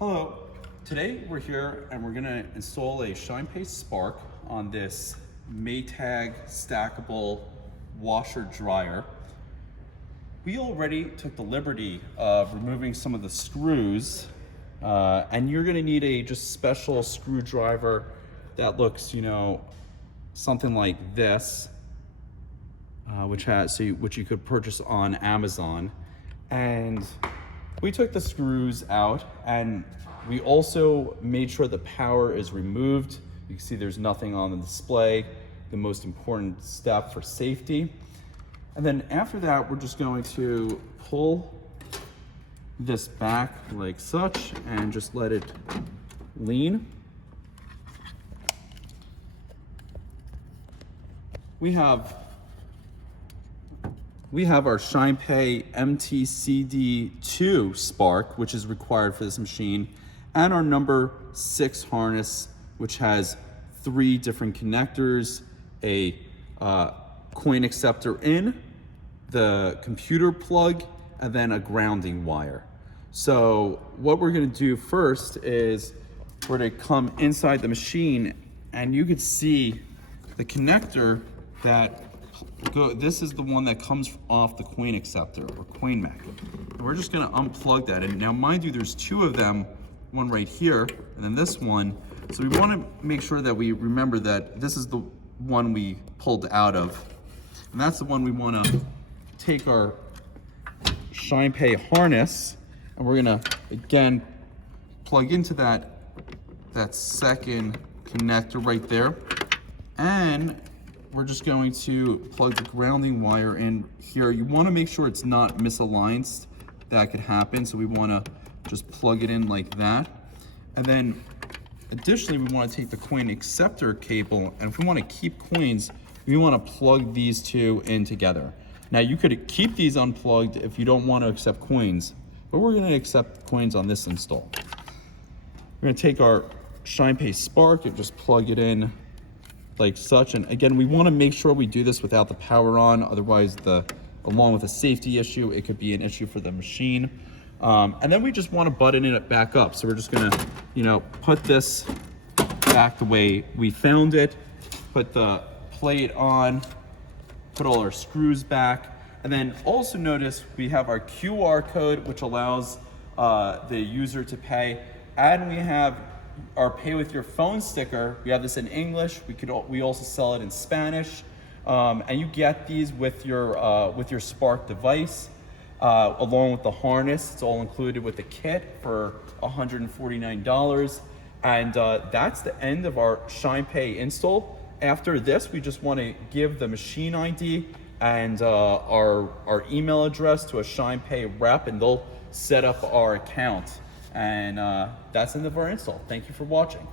Hello, today we're here and we're gonna install a ShinePay Spark on this Maytag stackable washer dryer. We already took the liberty of removing some of the screws and you're gonna need a just special screwdriver that looks, something like this, which you could purchase on Amazon. And we took the screws out and we also made sure the power is removed. You can see there's nothing on the display, the most important step for safety. And then after that, we're just going to pull this back like such and just let it lean. We have our ShinePay MTCD2 spark, which is required for this machine, and our number 6 harness, which has 3 different connectors, a coin acceptor in, the computer plug, and then a grounding wire. So what we're gonna do first is we're gonna come inside the machine and you could see the connector this is the one that comes off the coin acceptor or coin magnet. And we're just gonna unplug that. And now mind you, there's 2 of them, one right here, and then this one. So we wanna make sure that we remember that this is the one we pulled out of. And that's the one we wanna take our ShinePay harness, and we're gonna, again, plug into that second connector right there. And we're just going to plug the grounding wire in here. You wanna make sure it's not misaligned. That could happen, so we wanna just plug it in like that. And then additionally, we wanna take the coin acceptor cable, and if we wanna keep coins, we wanna plug these 2 in together. Now you could keep these unplugged if you don't wanna accept coins, but we're gonna accept coins on this install. We're gonna take our ShinePay Spark and just plug it in like such. And again, we want to make sure we do this without the power on, otherwise along with a safety issue, it could be an issue for the machine. And then we just want to button it back up. So we're just gonna, put this back the way we found it, put the plate on, put all our screws back, and then also notice we have our QR code, which allows the user to pay, and we have our pay with your phone sticker. We have this in English. We also sell it in Spanish, and you get these with your Spark device, along with the harness. It's all included with the kit for $149. And that's the end of our ShinePay install. After this, we just want to give the machine ID and our email address to a ShinePay rep, and they'll set up our account. And that's the end of our install. Thank you for watching.